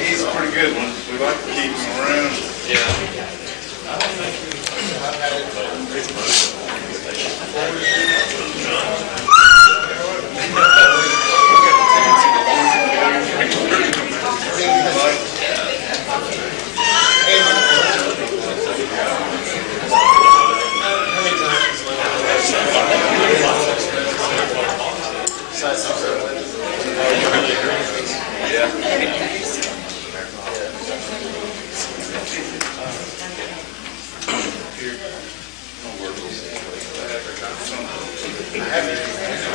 He's a pretty good one. We like to keep him around. Yeah.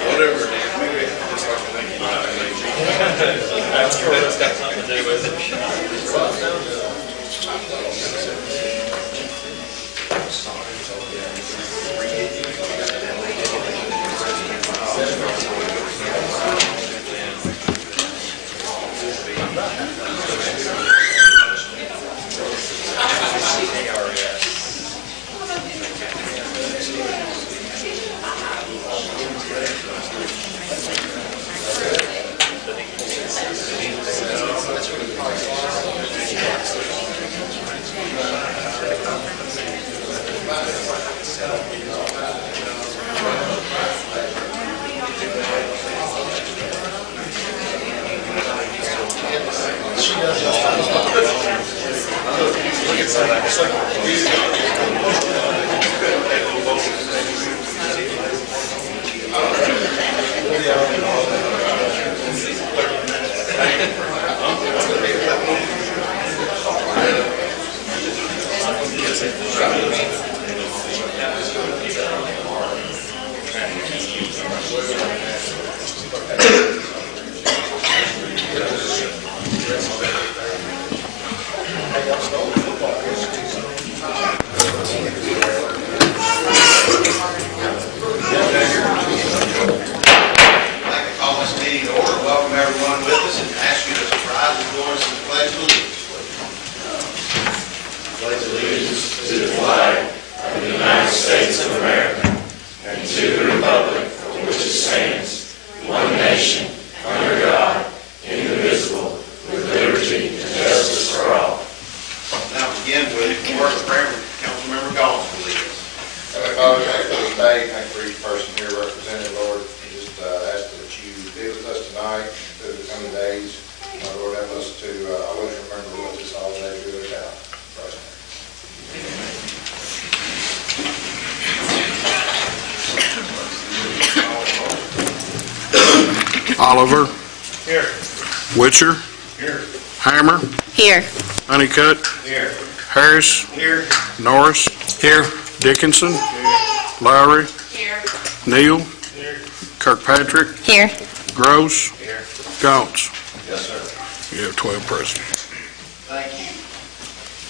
Whatever it is, maybe just like I think I'm sure that's got something to do with it. Oliver. Here. Witcher. Here. Hammer. Here. Honeycutt. Here. Harris. Here. Norris. Here. Dickinson. Here. Lowry. Here. Neal. Here. Kirkpatrick. Here. Gross. Here. Gaunts. Yes, sir. You have 12 present. Thank you.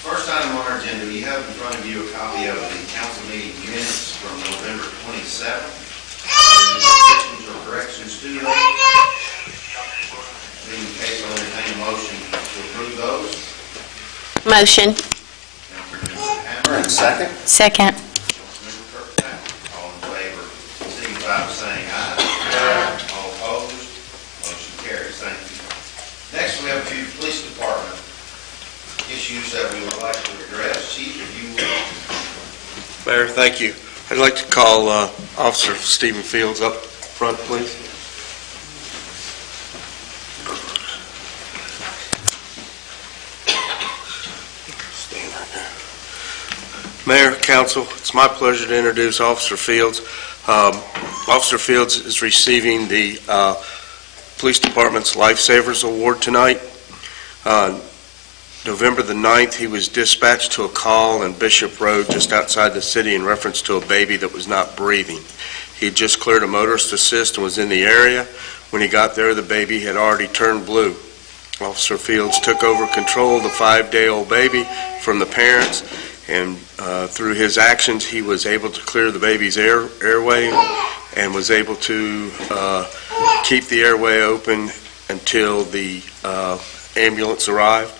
First item on our agenda, you have in front of you a copy of the council meeting minutes from November 27th. Any additions or corrections to those? In case, I'll entertain a motion to approve those. Motion. Councilmember Hammer. Second. Second. Councilmember Kirkpatrick. All in favor, signify by saying aye. Aye. All opposed, motion carries. Thank you. Next, we have a few police department issues that we would like to address. Chief, if you would. Mayor, thank you. I'd like to call Officer Stephen Fields up front, please. Stand right there. Mayor, Council, it's my pleasure to introduce Officer Fields. Officer Fields is receiving the Police Department's Lifesavers Award tonight. November the 9th, he was dispatched to a call in Bishop Road just outside the city in reference to a baby that was not breathing. He had just cleared a motorist assist and was in the area. When he got there, the baby had already turned blue. Officer Fields took over control of the 5-day-old baby from the parents, and through his actions, he was able to clear the baby's airway and was able to keep the airway open until the ambulance arrived.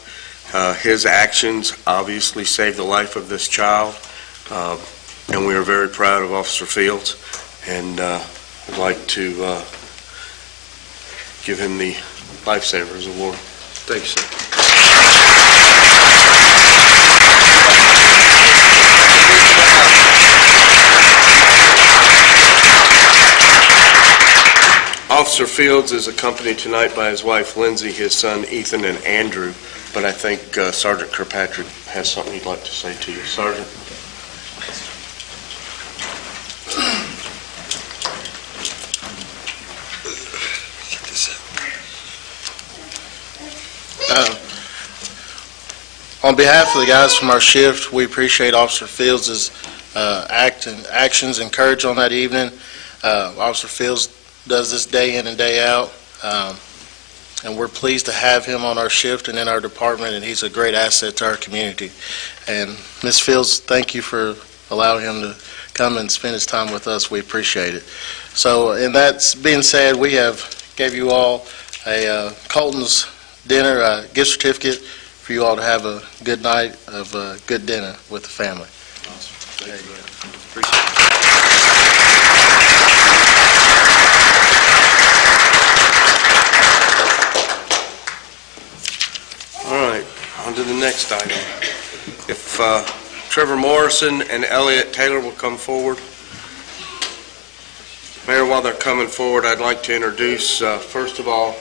His actions obviously saved the life of this child, and we are very proud of Officer Fields, and I'd like to give him the Lifesavers Award. Thank you, sir. Officer Fields is accompanied tonight by his wife Lindsay, his son Ethan, and Andrew, but I think Sergeant Kirkpatrick has something he'd like to say to you. Sergeant? On behalf of the guys from our shift, we appreciate Officer Fields' actions and courage on that evening. Officer Fields does this day in and day out, and we're pleased to have him on our shift and in our department, and he's a great asset to our community. And Ms. Fields, thank you for allowing him to come and spend his time with us. We appreciate it. So, and that being said, we have gave you all a Colton's dinner gift certificate for you all to have a good night of good dinner with the family. Awesome. There you go. Appreciate it. All right, on to the next item. If Trevor Morrison and Elliot Taylor will come forward. Mayor, while they're coming forward, I'd like to introduce, first of all,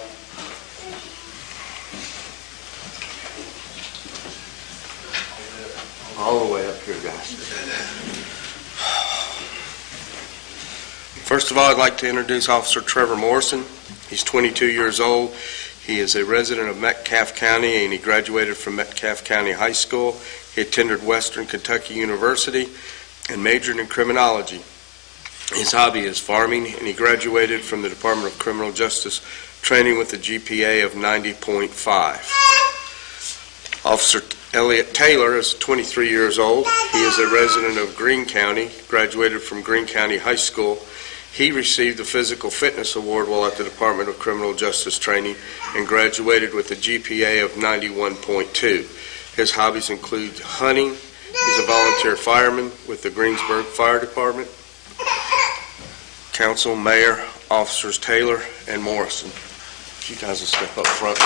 all the way up here, guys. First of all, I'd like to introduce Officer Trevor Morrison. He's 22 years old. He is a resident of Metcalfe County, and he graduated from Metcalfe County High School. He attended Western Kentucky University and majored in criminology. His hobby is farming, and he graduated from the Department of Criminal Justice training with a GPA of 90.5. Officer Elliot Taylor is 23 years old. He is a resident of Greene County, graduated from Greene County High School. He received the Physical Fitness Award while at the Department of Criminal Justice training and graduated with a GPA of 91.2. His hobbies include hunting. He's a volunteer fireman with the Greensburg Fire Department. Council, Mayor, Officers Taylor and Morrison. If you guys will step up front.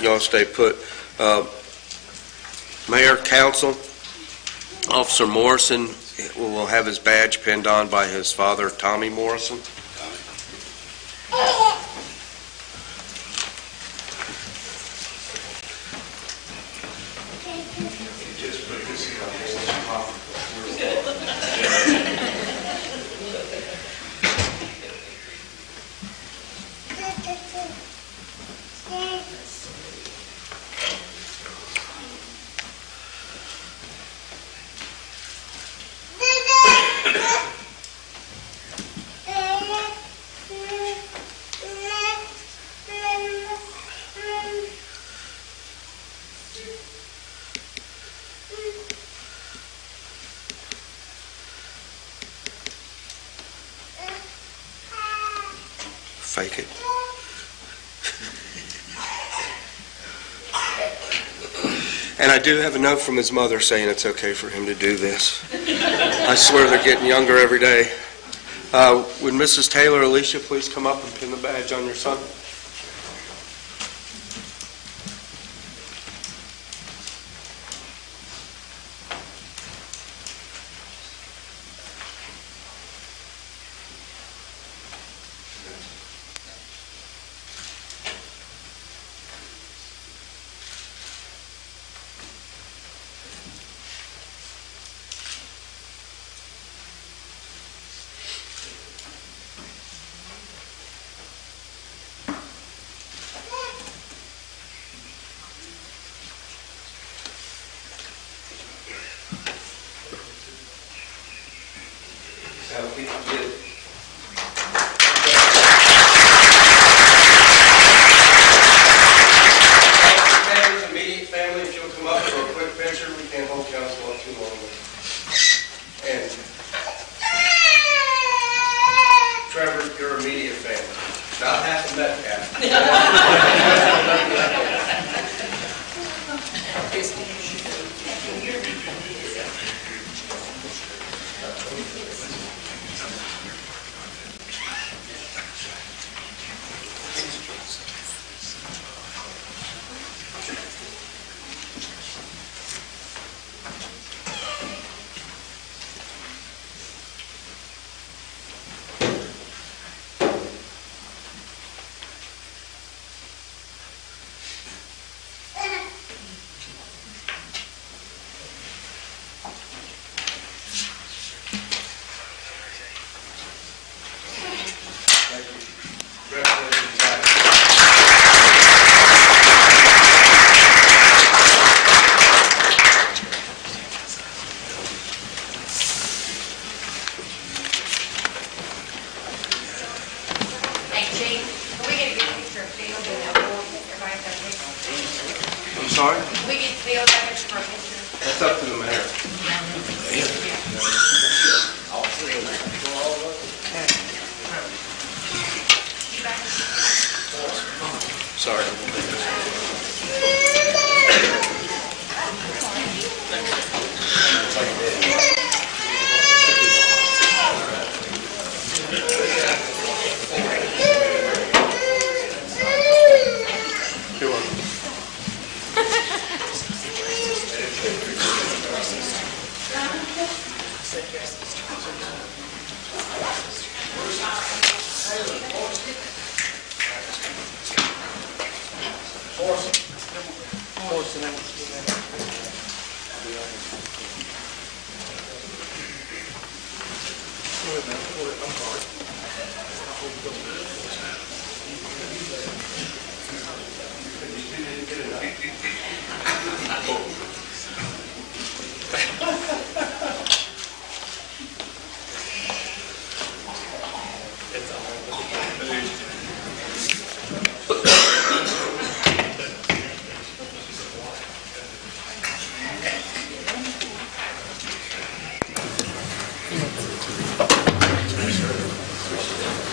Y'all stay put. Mayor, Council, Officer Morrison will have his badge pinned on by his father, Tommy Morrison. Fake it. And I do have a note from his mother saying it's okay for him to do this. I swear they're getting younger every day. Would Mrs. Taylor, Alicia, please come up and pin the badge on your son? Immediate family, if you'll come up for a quick picture, we can't hold council up too long. And Trevor, your immediate family, not half of Metcalf. Sorry? We get filled back for a picture. That's up to the mayor. Sorry.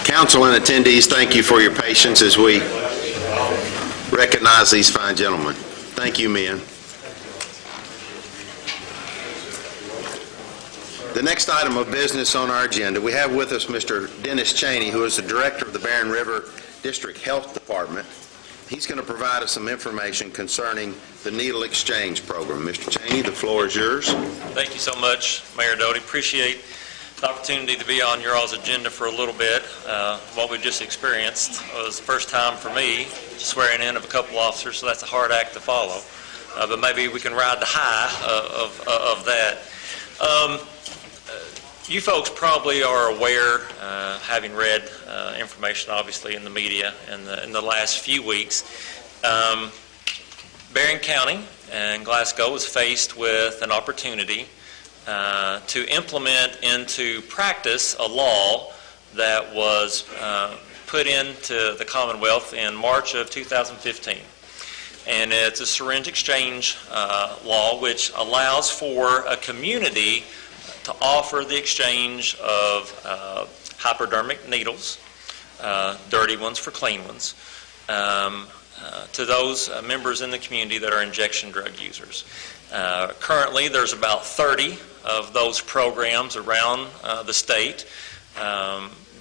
Council and attendees, thank you for your patience as we recognize these fine gentlemen. Thank you, men. The next item of business on our agenda, we have with us Mr. Dennis Cheney, who is the Director of the Barren River District Health Department. He's going to provide us some information concerning the needle exchange program. Mr. Cheney, the floor is yours. Thank you so much, Mayor Doty. Appreciate the opportunity to be on your all's agenda for a little bit. What we just experienced was the first time for me swearing in of a couple officers, so that's a hard act to follow. But maybe we can ride the high of that. You folks probably are aware, having read information obviously in the media in the last few weeks, Barren County and Glasgow was faced with an opportunity to implement into practice a law that was put into the Commonwealth in March of 2015. And it's a syringe exchange law which allows for a community to offer the exchange of hypodermic needles, dirty ones for clean ones, those members in the community that are injection drug users. Currently, there's about 30 of those programs around the state.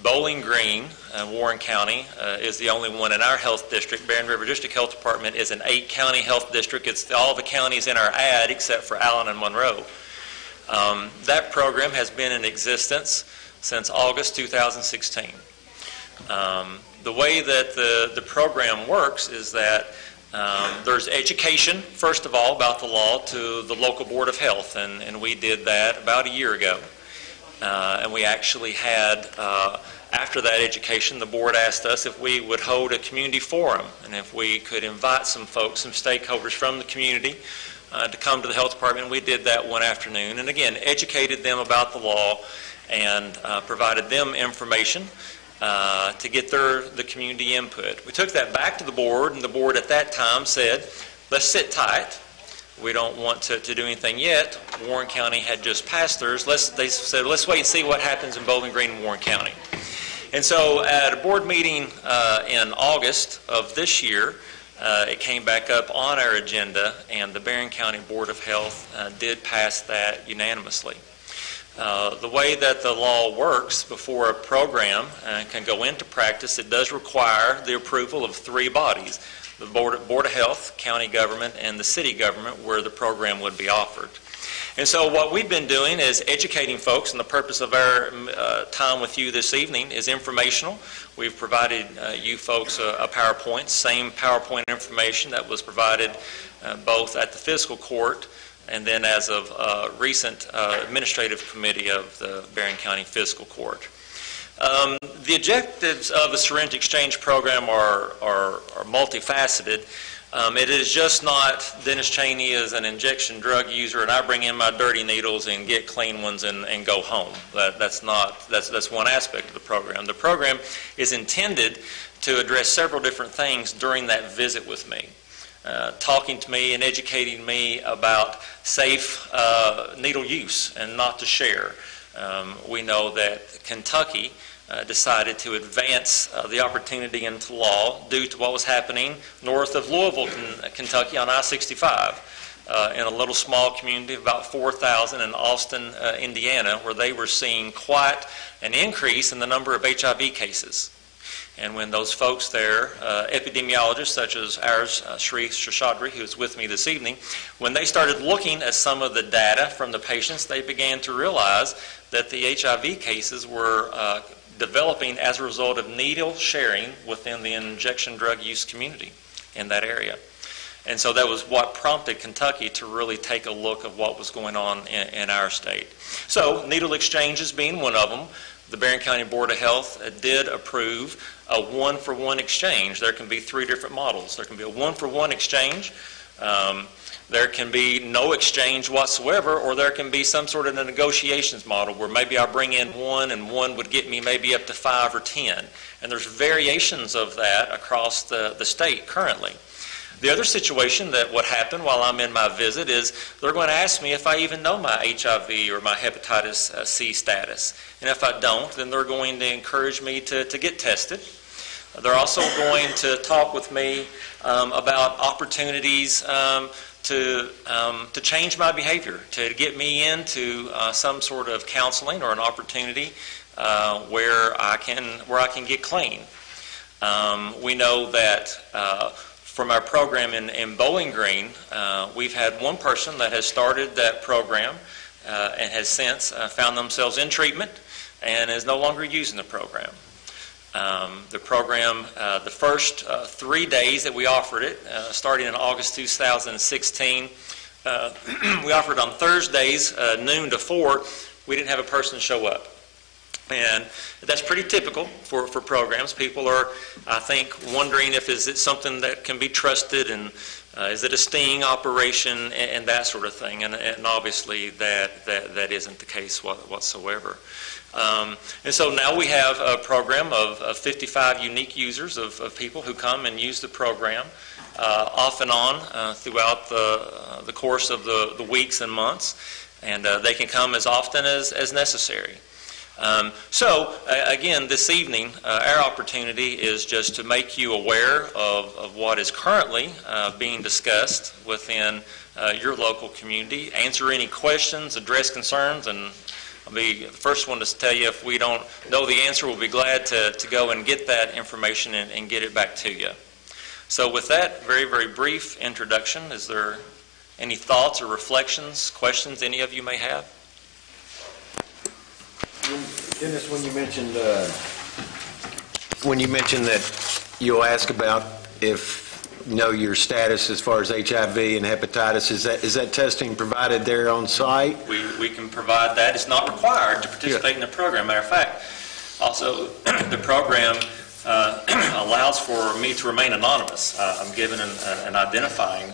Bowling Green, Warren County, is the only one in our health district. Barren River District Health Department is an 8-county health district. It's all the counties in our ad except for Allen and Monroe. That program has been in existence since August 2016. The way that the program works is that there's education, first of all, about the law to the local Board of Health, and we did that about a year ago. And we actually had, after that education, the board asked us if we would hold a community forum and if we could invite some folks, some stakeholders from the community to come to the health department. We did that one afternoon and again educated them about the law and provided them information to get the community input. We took that back to the board, and the board at that time said, let's sit tight. We don't want to do anything yet. Warren County had just passed theirs. They said, let's wait and see what happens in Bowling Green and Warren County. And so at a board meeting in August of this year, it came back up on our agenda, and the Barren County Board of Health did pass that unanimously. The way that the law works before a program can go into practice, it does require the approval of 3 bodies. The Board of Health, county government, and the city government where the program would be offered. And so what we've been doing is educating folks, and the purpose of our time with you this evening is informational. We've provided you folks a PowerPoint, same PowerPoint information that was provided both at the fiscal court and then as of recent administrative committee of the Barren County Fiscal Court. The objectives of the syringe exchange program are multifaceted. It is just not Dennis Chaney is an injection drug user and I bring in my dirty needles and get clean ones and go home. That's one aspect of the program. The program is intended to address several different things during that visit with me. Talking to me and educating me about safe needle use and not to share. We know that Kentucky decided to advance the opportunity into law due to what was happening north of Louisville, Kentucky on I-65 in a little small community of about 4,000 in Austin, Indiana, where they were seeing quite an increase in the number of HIV cases. And when those folks there, epidemiologists such as ours, Sri Shashadri, who is with me this evening, when they started looking at some of the data from the patients, they began to realize that the HIV cases were developing as a result of needle sharing within the injection drug use community in that area. And so that was what prompted Kentucky to really take a look at what was going on in our state. So needle exchanges being one of them, the Barren County Board of Health did approve a 1-for-1 exchange. There can be 3 different models. There can be a 1-for-1 exchange. There can be no exchange whatsoever, or there can be some sort of a negotiations model where maybe I bring in 1 and 1 would get me maybe up to 5 or 10. And there's variations of that across the state currently. The other situation that would happen while I'm in my visit is they're going to ask me if I even know my HIV or my hepatitis C status. And if I don't, then they're going to encourage me to get tested. They're also going to talk with me about opportunities to change my behavior, to get me into some sort of counseling or an opportunity where I can get clean. We know that from our program in Bowling Green, we've had one person that has started that program and has since found themselves in treatment and is no longer using the program. The program, the first 3 days that we offered it, starting in August 2016, we offered on Thursdays, noon to 4. We didn't have a person show up. And that's pretty typical for programs. People are, I think, wondering if is it something that can be trusted and is it a sting operation and that sort of thing. And obviously that isn't the case whatsoever. And so now we have a program of 55 unique users of people who come and use the program off and on throughout the course of the weeks and months. And they can come as often as necessary. Again, this evening, our opportunity is just to make you aware of what is currently being discussed within your local community, answer any questions, address concerns, and I'll be the first one to tell you if we don't know the answer, we'll be glad to go and get that information and get it back to you. So with that very, very brief introduction, is there any thoughts or reflections, questions any of you may have? Dennis, when you mentioned that you'll ask about your status as far as HIV and hepatitis, is that testing provided there on site? We can provide that. It's not required to participate in the program. Matter of fact, also the program allows for me to remain anonymous. I'm given an identifying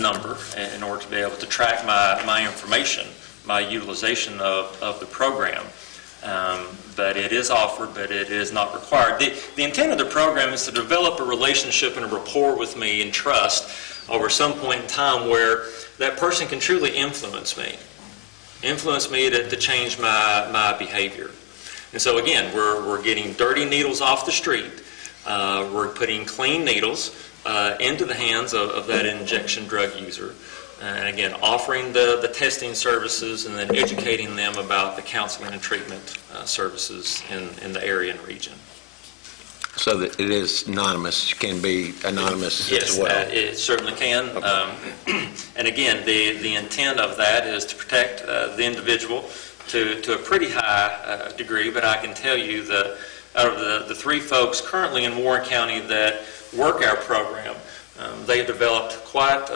number in order to be able to track my information, my utilization of the program. But it is offered, but it is not required. The intent of the program is to develop a relationship and a rapport with me and trust over some point in time where that person can truly influence me to change my behavior. And so again, we're getting dirty needles off the street. We're putting clean needles into the hands of that injection drug user. And again, offering the testing services and then educating them about the counseling and treatment services in the area and region. So that it is anonymous, can be anonymous as well? Yes, it certainly can. Okay. And again, the intent of that is to protect the individual to a pretty high degree, but I can tell you that out of the 3 folks currently in Warren County that work our program, they have developed quite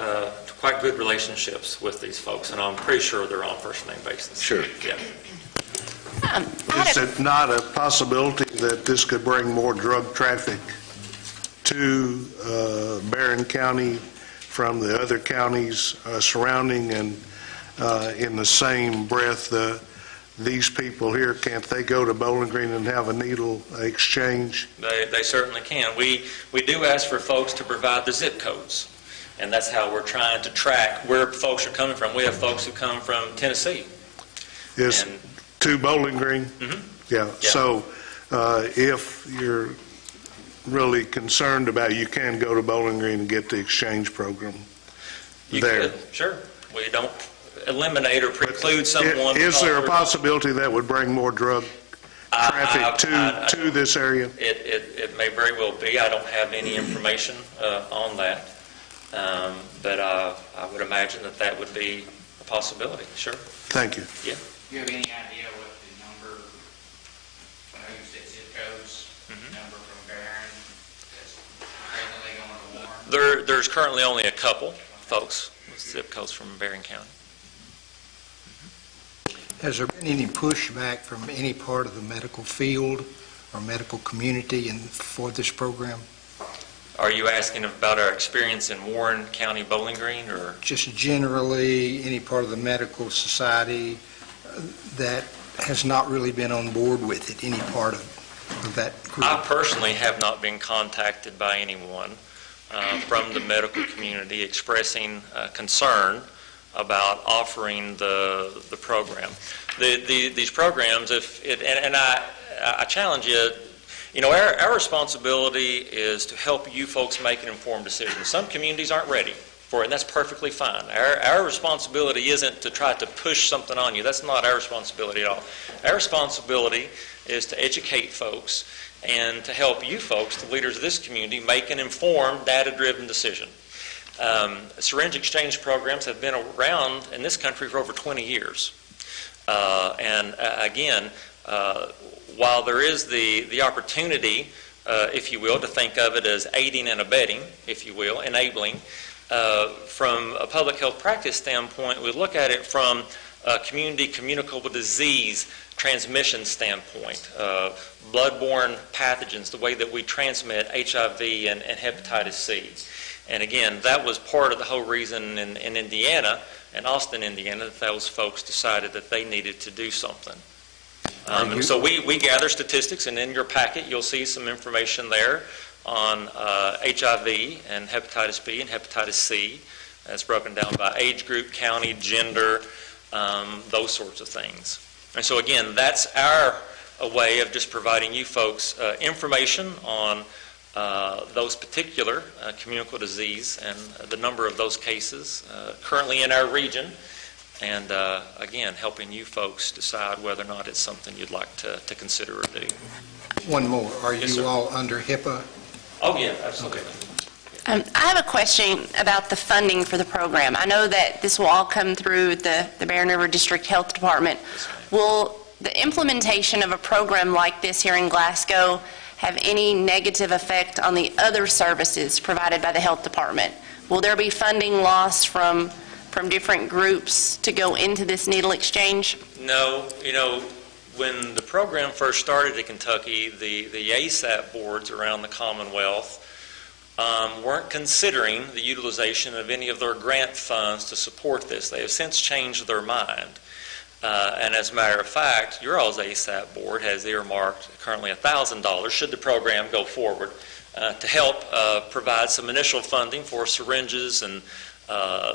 good relationships with these folks, and I'm pretty sure they're on first-name basis. Sure. Yeah. Is it not a possibility that this could bring more drug traffic to Barron County from the other counties surrounding, and in the same breath, these people here, can't they go to Bowling Green and have a needle exchange? They certainly can. We do ask for folks to provide the zip codes, and that's how we're trying to track where folks are coming from. We have folks who come from Tennessee. To Bowling Green? Mm-hmm. Yeah. So if you're really concerned about it, you can go to Bowling Green and get the exchange program there. Could, sure. We don't eliminate or preclude someone. Is there a possibility that would bring more drug traffic to this area? It may very well be. I don't have any information on that. But I would imagine that would be a possibility, sure. Thank you. Yeah. Do you have any idea what the number, I know you said zip codes, number from Barron that's presently going to Warren? There's currently only a couple folks with zip codes from Barron County. Has there been any pushback from any part of the medical field or medical community for this program? Are you asking about our experience in Warren County Bowling Green, or just generally any part of the medical society that has not really been on board with it, any part of that group? I personally have not been contacted by anyone from the medical community expressing concern about offering the program. These programs, I challenge you, our responsibility is to help you folks make an informed decision. Some communities aren't ready for it, and that's perfectly fine. Our responsibility isn't to try to push something on you. That's not our responsibility at all. Our responsibility is to educate folks and to help you folks, the leaders of this community, make an informed, data-driven decision. Syringe exchange programs have been around in this country for over 20 years. Again, while there is the opportunity, if you will, to think of it as aiding and abetting, if you will, enabling, from a public health practice standpoint, we look at it from a community communicable disease transmission standpoint, bloodborne pathogens, the way that we transmit HIV and hepatitis C. And again, that was part of the whole reason in Indiana, in Austin, Indiana, that those folks decided that they needed to do something. So we gather statistics, and in your packet you'll see some information there on HIV and hepatitis B and hepatitis C. That's broken down by age group, county, gender, those sorts of things. And so again, that's our a way of just providing you folks information on those particular communicable disease and the number of those cases currently in our region, and again, helping you folks decide whether or not it's something you'd like to consider or do. One more. Are Yes, you sir. all under HIPAA? Oh, yeah, absolutely. I have a question about the funding for the program. I know that this will all come through the Barren River District Health Department. Will the implementation of a program like this here in Glasgow have any negative effect on the other services provided by the health department? Will there be funding lost from different groups to go into this needle exchange? No, when the program first started in Kentucky, the ASAP boards around the Commonwealth weren't considering the utilization of any of their grant funds to support this. They have since changed their mind. And as a matter of fact, your all's ASAP board has earmarked currently $1,000, should the program go forward, to help provide some initial funding for syringes and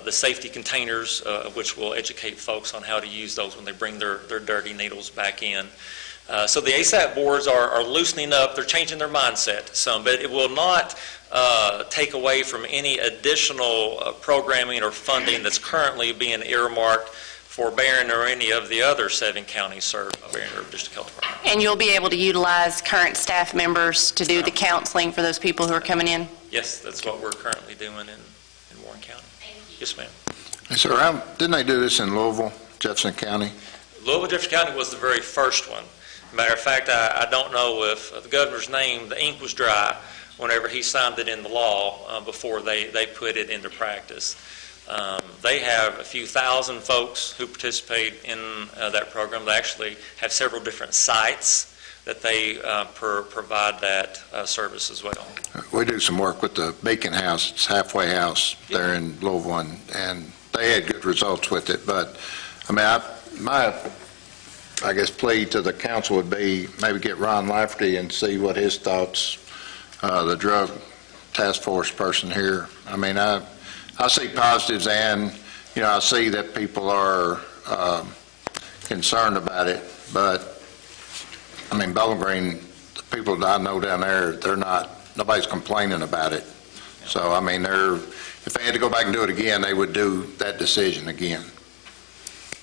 the safety containers, which will educate folks on how to use those when they bring their dirty needles back in. So the ASAP boards are loosening up. They're changing their mindset some, but it will not take away from any additional programming or funding that's currently being earmarked for Barren or any of the other 7 counties served by Barren River District Health Department. And you'll be able to utilize current staff members to do the counseling for those people who are coming in? Yes, that's what we're currently doing in Warren County. Yes, ma'am. Hey, sir, didn't they do this in Louisville, Jefferson County? Louisville, Jefferson County was the very first one. Matter of fact, I don't know if the governor's name, the ink was dry whenever he signed it into law before they put it into practice. They have a few thousand folks who participate in that program. They actually have several different sites that they provide that service as well. We do some work with the Beacon House, it's halfway house there in Louisville, and they had good results with it. But, I mean, my plea to the council would be maybe get Ron Lafferty and see what his thoughts, the drug task force person here. I mean, I see positives, and, I see that people are concerned about it, but, I mean, Bowling Green, the people that I know down there, nobody's complaining about it. So, I mean, if they had to go back and do it again, they would do that decision again.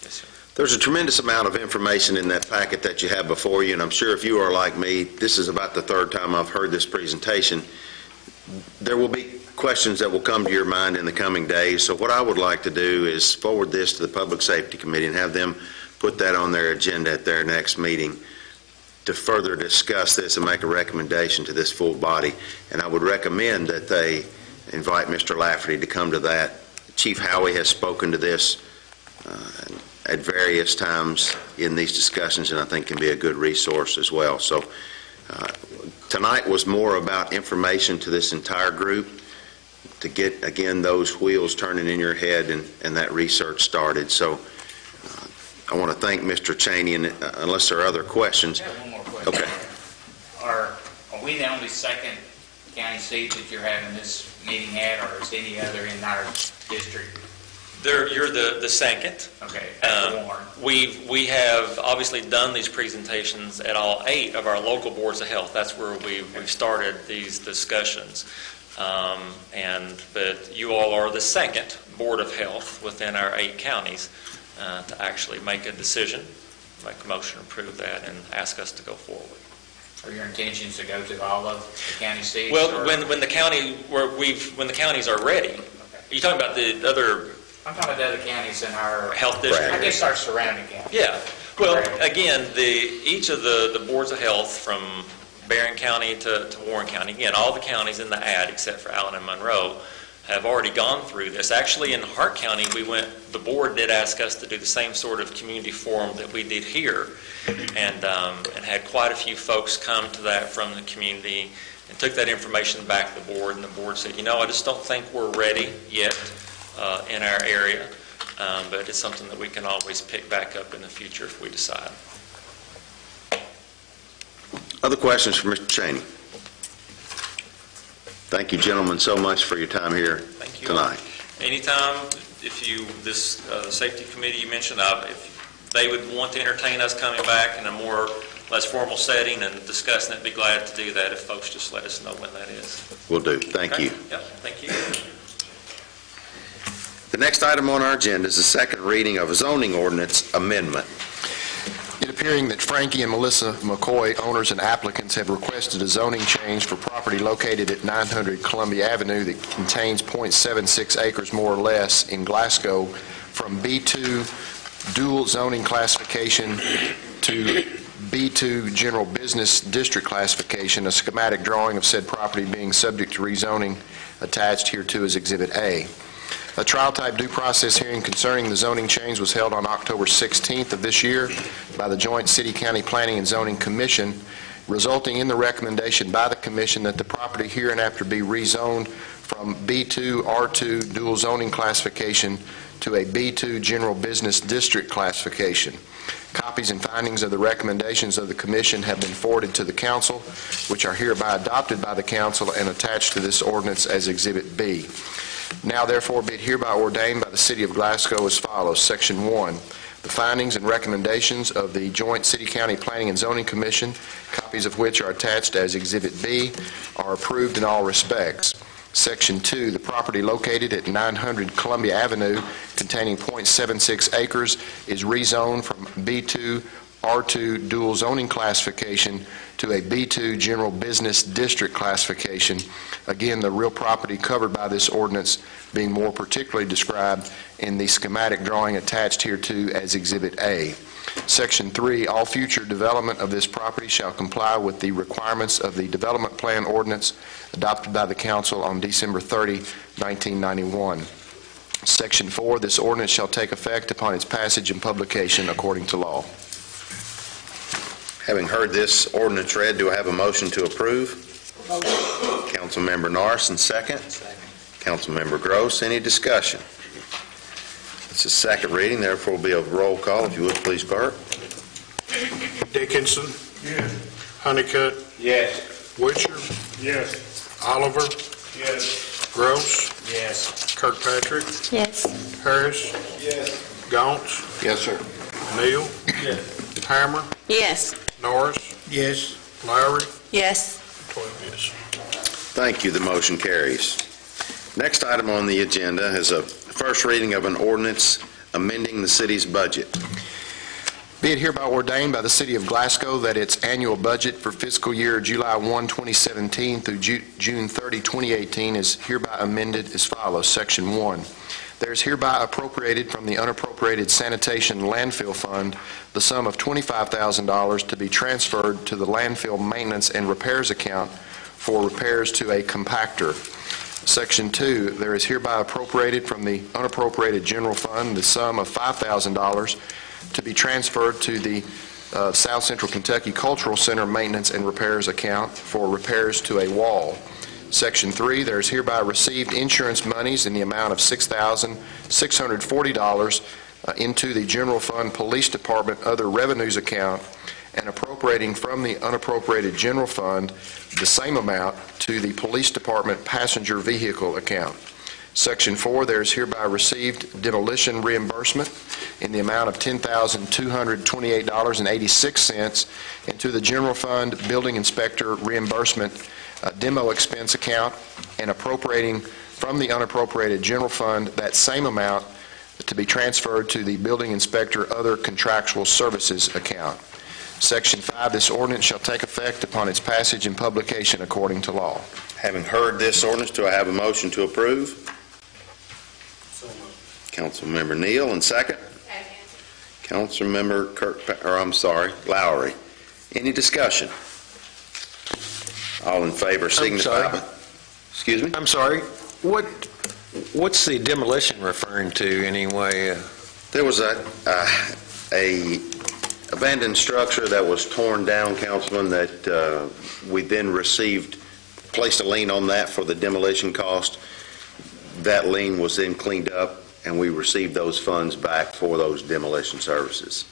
Yes, sir. There's a tremendous amount of information in that packet that you have before you, and I'm sure if you are like me, this is about the 3rd time I've heard this presentation. There will be questions that will come to your mind in the coming days. So what I would like to do is forward this to the Public Safety Committee and have them put that on their agenda at their next meeting to further discuss this and make a recommendation to this full body. And I would recommend that they invite Mr. Lafferty to come to that. Chief Howey has spoken to this at various times in these discussions, and I think can be a good resource as well. So tonight was more about information to this entire group to get, again, those wheels turning in your head and that research started. So I want to thank Mr. Cheney, and unless there are other questions. I have one more question. Okay. Are we the only 2nd county seat that you're having this meeting at, or is any other in our district? You're the second. Okay, that's Warren. We have obviously done these presentations at all 8 of our local boards of health. That's where we've started these discussions. But you all are the 2nd board of health within our 8 counties to actually make a decision, make a motion, approve that, and ask us to go forward. Are your intentions to go to all of the county seats? Well, or? when the counties are ready. Okay. Are you talking about the other? I'm talking about the other counties in our health district. I guess our surrounding counties. Yeah. Well, again, each of the boards of health from Barren County to Warren County, again, all the counties in the ad except for Allen and Monroe have already gone through this. Actually, in Hart County, the board did ask us to do the same sort of community forum that we did here, and had quite a few folks come to that from the community and took that information back to the board, and the board said, I just don't think we're ready yet in our area, but it's something that we can always pick back up in the future if we decide. Other questions for Mr. Cheney? Thank you, gentlemen, so much for your time here tonight. Anytime, if this safety committee you mentioned, if they would want to entertain us coming back in a more less formal setting and discussing it, be glad to do that if folks just let us know when that is. Will do. Thank you. Yep, thank you. The next item on our agenda is the second reading of a zoning ordinance amendment. It appearing that Frankie and Melissa McCoy, owners and applicants, have requested a zoning change for property located at 900 Columbia Avenue that contains .76 acres more or less in Glasgow from B2 dual zoning classification to B2 general business district classification, a schematic drawing of said property being subject to rezoning attached hereto as Exhibit A. A trial-type due process hearing concerning the zoning change was held on October 16th of this year by the Joint City-County Planning and Zoning Commission, resulting in the recommendation by the Commission that the property hereinafter be rezoned from B2 R2 dual zoning classification to a B2 general business district classification. Copies and findings of the recommendations of the Commission have been forwarded to the Council, which are hereby adopted by the Council and attached to this ordinance as Exhibit B. Now therefore be it hereby ordained by the City of Glasgow as follows. Section 1, the findings and recommendations of the Joint City-County Planning and Zoning Commission, copies of which are attached as Exhibit B, are approved in all respects. Section 2, the property located at 900 Columbia Avenue containing .76 acres is rezoned from B2 R2 dual zoning classification to a B2 general business district classification. Again, the real property covered by this ordinance being more particularly described in the schematic drawing attached hereto as Exhibit A. Section 3, all future development of this property shall comply with the requirements of the Development Plan Ordinance adopted by the Council on December 30, 1991. Section 4, this ordinance shall take effect upon its passage and publication according to law. Having heard this ordinance read, do I have a motion to approve? Councilmember Norrison, second. Councilmember Gross, any discussion? It's a second reading, therefore will be a roll call. If you would, please, Bart. Dickinson. Yes. Honeycutt. Yes. Witcher. Yes. Oliver. Yes. Gross. Yes. Kirkpatrick. Yes. Harris. Yes. Gauntz. Yes, sir. Neal. Yes. Hammer. Yes. Norris. Yes. Lowry. Yes. 12 yes. Thank you. The motion carries. Next item on the agenda is a first reading of an ordinance amending the city's budget. Be it hereby ordained by the City of Glasgow that its annual budget for fiscal year July 1, 2017 through June 30, 2018 is hereby amended as follows. Section 1. There is hereby appropriated from the unappropriated sanitation landfill fund the sum of $25,000 to be transferred to the landfill maintenance and repairs account for repairs to a compactor. Section 2, there is hereby appropriated from the unappropriated general fund the sum of $5,000 to be transferred to the South Central Kentucky Cultural Center maintenance and repairs account for repairs to a wall. Section 3, there is hereby received insurance monies in the amount of $6,640 into the General Fund Police Department Other Revenues account and appropriating from the unappropriated General Fund the same amount to the Police Department Passenger Vehicle account. Section 4, there is hereby received demolition reimbursement in the amount of $10,228.86 into the General Fund Building Inspector Reimbursement Demo Expense account and appropriating from the unappropriated General Fund that same amount to be transferred to the Building Inspector Other Contractual Services account. Section 5, this ordinance shall take effect upon its passage and publication according to law. Having heard this ordinance, do I have a motion to approve? Councilmember Neal, and second? Councilmember Lowry. Any discussion? All in favor signify by... Excuse me? I'm sorry. What's the demolition referring to anyway? There was a abandoned structure that was torn down, Councilman, that we then placed a lien on that for the demolition cost. That lien was then cleaned up, and we received those funds back for those demolition services.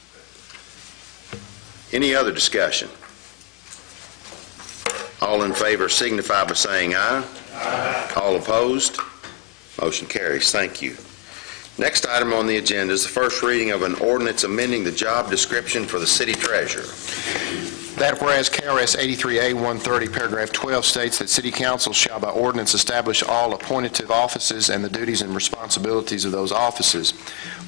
Any other discussion? All in favor signify by saying aye. Aye. All opposed? Motion carries. Thank you. Next item on the agenda is the first reading of an ordinance amending the job description for the city treasurer. That whereas KRS 83A-130, paragraph 12 states that city council shall by ordinance establish all appointive offices and the duties and responsibilities of those offices.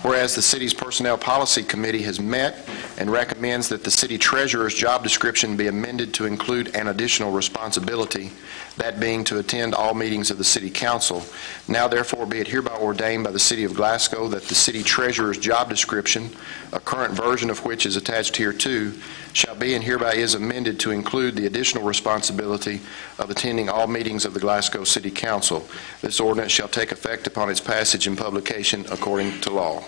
Whereas the city's Personnel Policy Committee has met and recommends that the city treasurer's job description be amended to include an additional responsibility, that being to attend all meetings of the city council. Now therefore be it hereby ordained by the city of Glasgow that the city treasurer's job description, a current version of which is attached hereto, shall be and hereby is amended to include the additional responsibility of attending all meetings of the Glasgow City Council. This ordinance shall take effect upon its passage and publication according to law.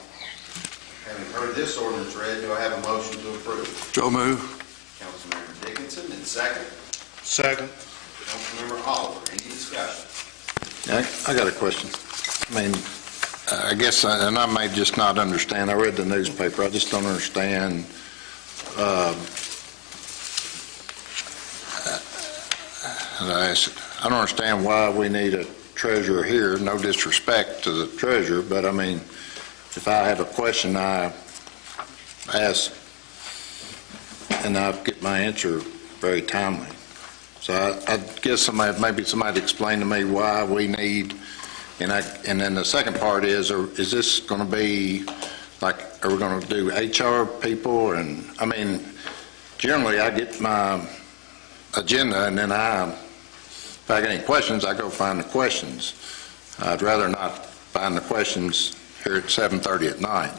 Having heard this ordinance read, do I have a motion to approve? So move. Councilmember Dickinson, and second. Second. Councilmember Oliver, any discussion? I got a question. I mean, I guess, and I may just not understand, I read the newspaper, I just don't understand. I don't understand why we need a treasurer here, no disrespect to the treasurer, but I mean, if I have a question, I ask, and I get my answer very timely. So I guess maybe somebody explain to me why we need, and then the second part is this going to be like, are we going to do HR people? And I mean, generally I get my agenda and then if I get any questions, I go find the questions. I'd rather not find the questions here at 7:30 at night.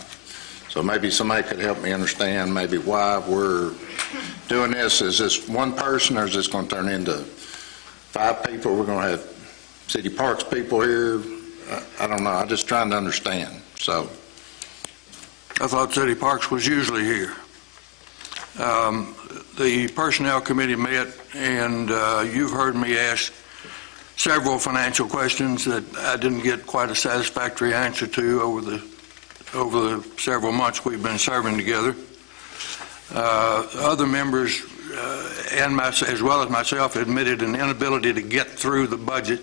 So maybe somebody could help me understand maybe why we're doing this. Is this one person, or is this going to turn into 5 people? We're going to have city parks people here. I don't know. I'm just trying to understand. So I thought City Parks was usually here. The Personnel Committee met, and you've heard me ask several financial questions that I didn't get quite a satisfactory answer to over the several months we've been serving together. Other members, as well as myself, admitted an inability to get through the budget.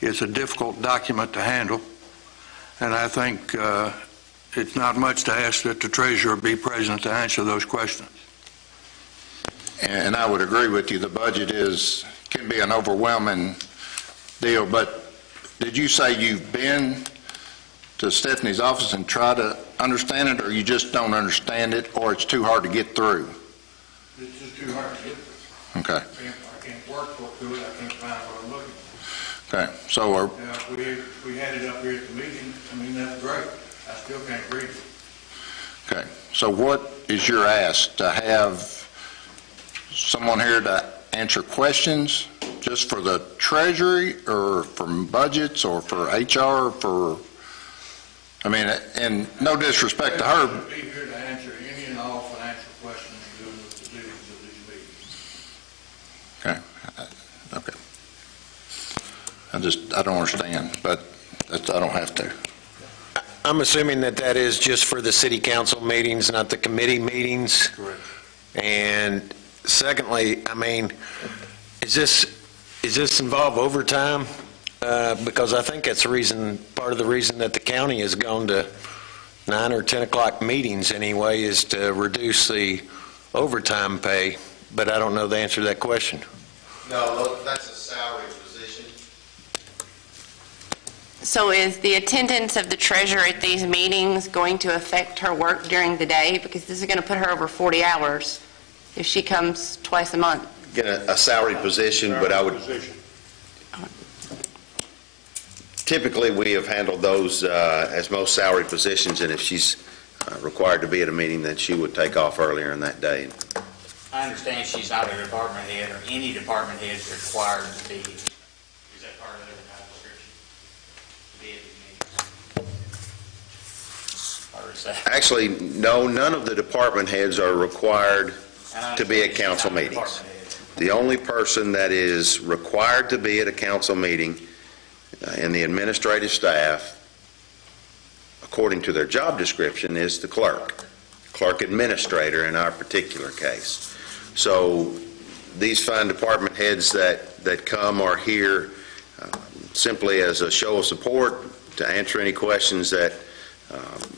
It's a difficult document to handle, and I think it's not much to ask that the treasurer be present to answer those questions. And I would agree with you, the budget can be an overwhelming deal, but did you say you've been to Stephanie's office and try to understand it, or you just don't understand it, or it's too hard to get through? It's just too hard to get through. Okay. I can't work through it. I can't find what I'm looking for. Okay. So we had it up here at the meeting. I mean, that's great. I still can't read it. okay. So what is your ask? To have someone here to answer questions just for the treasury, or for budgets, or for HR, for, I mean, and no disrespect to her. Be here to answer any and all financial questions dealing with the duties of these meetings. Okay. I don't understand, but I don't have to. I'm assuming that is just for the city council meetings, not the committee meetings? Correct. And secondly, I mean, is this involve overtime? Because I think that's part of the reason that the county has gone to 9 or 10 o'clock meetings anyway, is to reduce the overtime pay, but I don't know the answer to that question. No, that's a salary position. So is the attendance of the treasurer at these meetings going to affect her work during the day? Because this is going to put her over 40 hours if she comes twice a month. Get a salary position, but I would, typically we have handled those as most salary positions, and if she's required to be at a meeting, then she would take off earlier in that day. I understand she's not a department head, or any department head is required to be, is that part of their job description? To be at these meetings? Or is that? Actually, no, none of the department heads are required to be at council meetings. The only person that is required to be at a council meeting in the administrative staff, according to their job description, is the clerk administrator in our particular case. So these fine department heads that come are here simply as a show of support to answer any questions that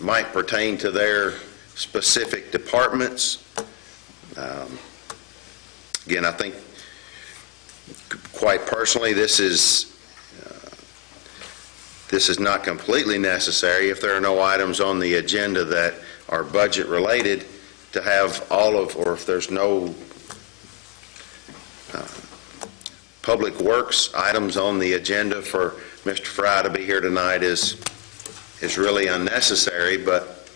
might pertain to their specific departments. Again, I think quite personally, this is not completely necessary if there are no items on the agenda that are budget related to have all of, or if there's no public works items on the agenda for Mr. Fry to be here tonight is really unnecessary, but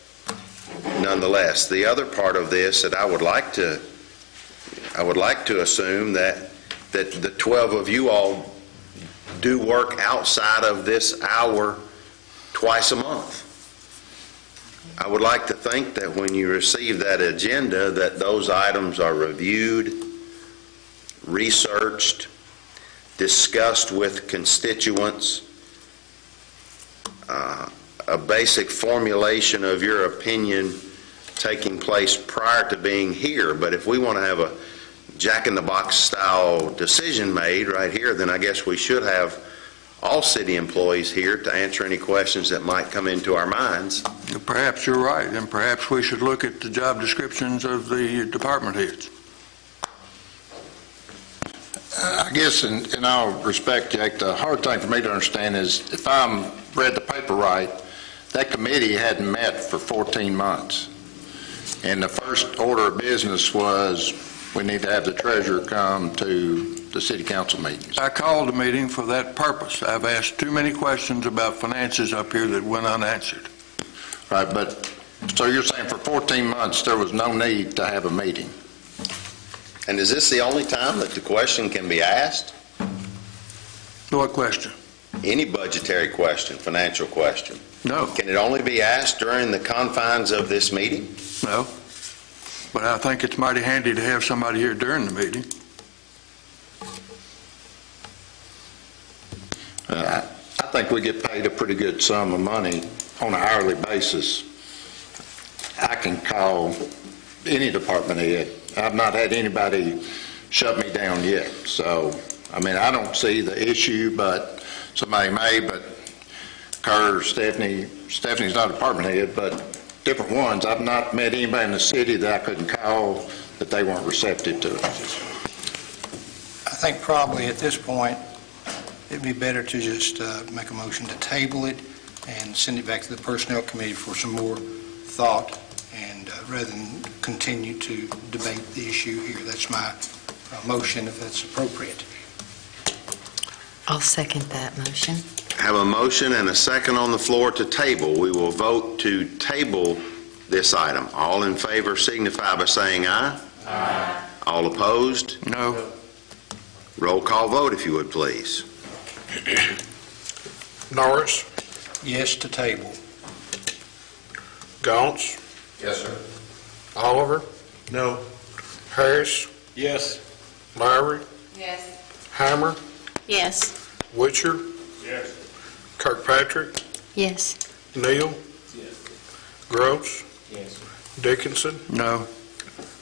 nonetheless, the other part of this that I would like to assume that the 12 of you all do work outside of this hour twice a month. I would like to think that when you receive that agenda, that those items are reviewed, researched, discussed with constituents, a basic formulation of your opinion taking place prior to being here. But if we want to have a jack-in-the-box style decision made right here, then I guess we should have all city employees here to answer any questions that might come into our minds. Perhaps you're right, and perhaps we should look at the job descriptions of the department heads. I guess in all respect, Jake, the hard thing for me to understand is if I read the paper right, that committee hadn't met for 14 months. And the first order of business was we need to have the treasurer come to the city council meetings. I called the meeting for that purpose. I've asked too many questions about finances up here that went unanswered. Right, but so you're saying for 14 months there was no need to have a meeting? And is this the only time that the question can be asked? What question? Any budgetary question, financial question. No. Can it only be asked during the confines of this meeting? No. But I think it's mighty handy to have somebody here during the meeting. I think we get paid a pretty good sum of money on an hourly basis. I can call any department head. I've not had anybody shut me down yet. So, I mean, I don't see the issue, but somebody may, but Kerr, Stephanie's not a department head, but different ones. I've not met anybody in the city that I couldn't call that they weren't receptive to it. I think probably at this point, it'd be better to just make a motion to table it and send it back to the Personnel Committee for some more thought, and rather than continue to debate the issue here. That's my motion, if that's appropriate. I'll second that motion. Have a motion and a second on the floor to table. We will vote to table this item. All in favor signify by saying aye. Aye. All opposed? No. Roll call vote, if you would, please. Norris? Yes to table. Gaunce? Yes, sir. Oliver? No. Harris? Yes. Lowry? Yes. Hammer? Yes. Witcher? Yes. Kirkpatrick? Yes. Neal? Yes. Gross? Yes. Dickinson? No.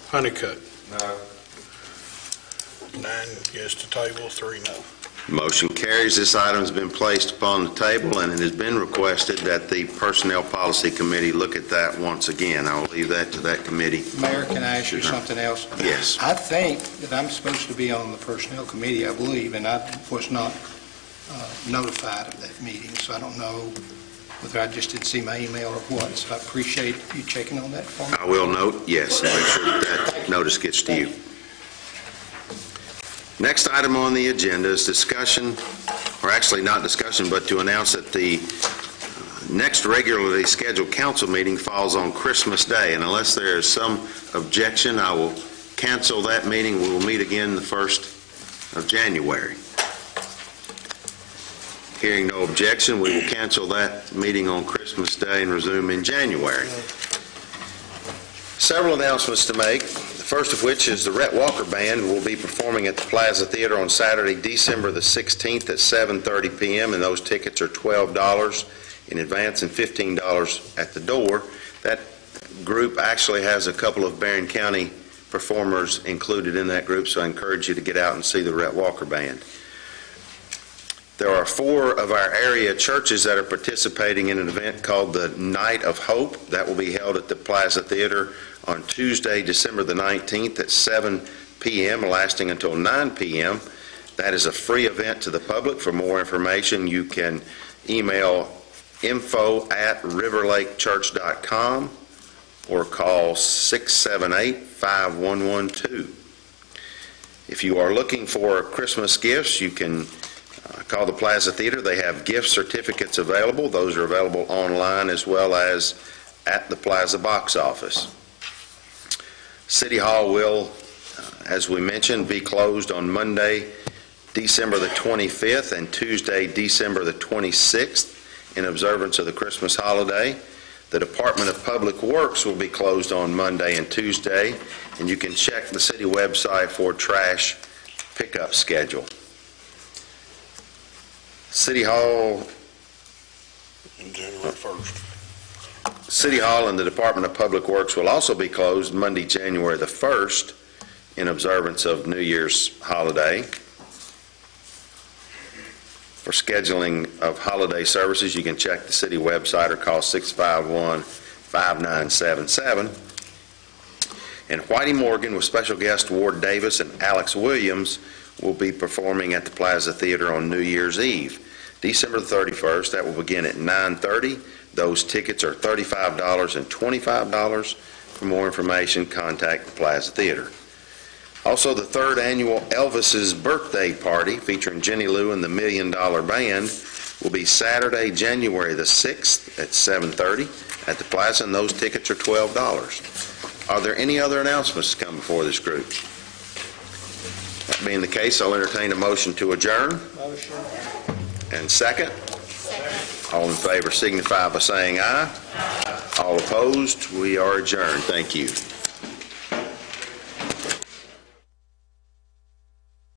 Honeycutt? No. 9 yes to table, 3 no. Motion carries. This item has been placed upon the table, and it has been requested that the Personnel Policy Committee look at that once again. I will leave that to that committee. Mayor, can I ask you something else? Yes. I think that I'm supposed to be on the Personnel Committee, I believe, and I was not notified of that meeting, so I don't know whether I just didn't see my email or what, so I appreciate you checking on that for me. I will note, yes, and make sure that notice gets to you. Next item on the agenda is discussion, or actually not discussion, but to announce that the next regularly scheduled council meeting falls on Christmas Day, and unless there is some objection, I will cancel that meeting. We will meet again the 1st of January. Hearing no objection, we will cancel that meeting on Christmas Day and resume in January. Several announcements to make. The first of which is the Rhett Walker Band will be performing at the Plaza Theater on Saturday, December the 16th at 7:30 p.m., and those tickets are $12 in advance and $15 at the door. That group actually has a couple of Barron County performers included in that group, so I encourage you to get out and see the Rhett Walker Band. There are 4 of our area churches that are participating in an event called the Night of Hope. That will be held at the Plaza Theater on Tuesday, December the 19th at 7 p.m., lasting until 9 p.m. That is a free event to the public. For more information, you can email info@riverlakechurch.com or call 678-5112. If you are looking for Christmas gifts, you can call the Plaza Theater. They have gift certificates available. Those are available online as well as at the Plaza box office. City Hall will, as we mentioned, be closed on Monday, December the 25th and Tuesday, December the 26th in observance of the Christmas holiday. The Department of Public Works will be closed on Monday and Tuesday, and you can check the city website for trash pickup schedule. City Hall and the Department of Public Works will also be closed Monday, January the 1st in observance of New Year's holiday. For scheduling of holiday services, you can check the city website or call 651-5977. And Whitey Morgan with special guest Ward Davis and Alex Williams will be performing at the Plaza Theater on New Year's Eve, December the 31st. That will begin at 9:30. Those tickets are $35 and $25. For more information, contact the Plaza Theater. Also, the 3rd annual Elvis's Birthday Party featuring Jenny Lou and the $1 Million Band will be Saturday, January the 6th at 7:30 at the Plaza, and those tickets are $12. Are there any other announcements to come before this group? That being the case, I'll entertain a motion to adjourn. Motion. And second? All in favor signify by saying aye. All opposed, we are adjourned. Thank you.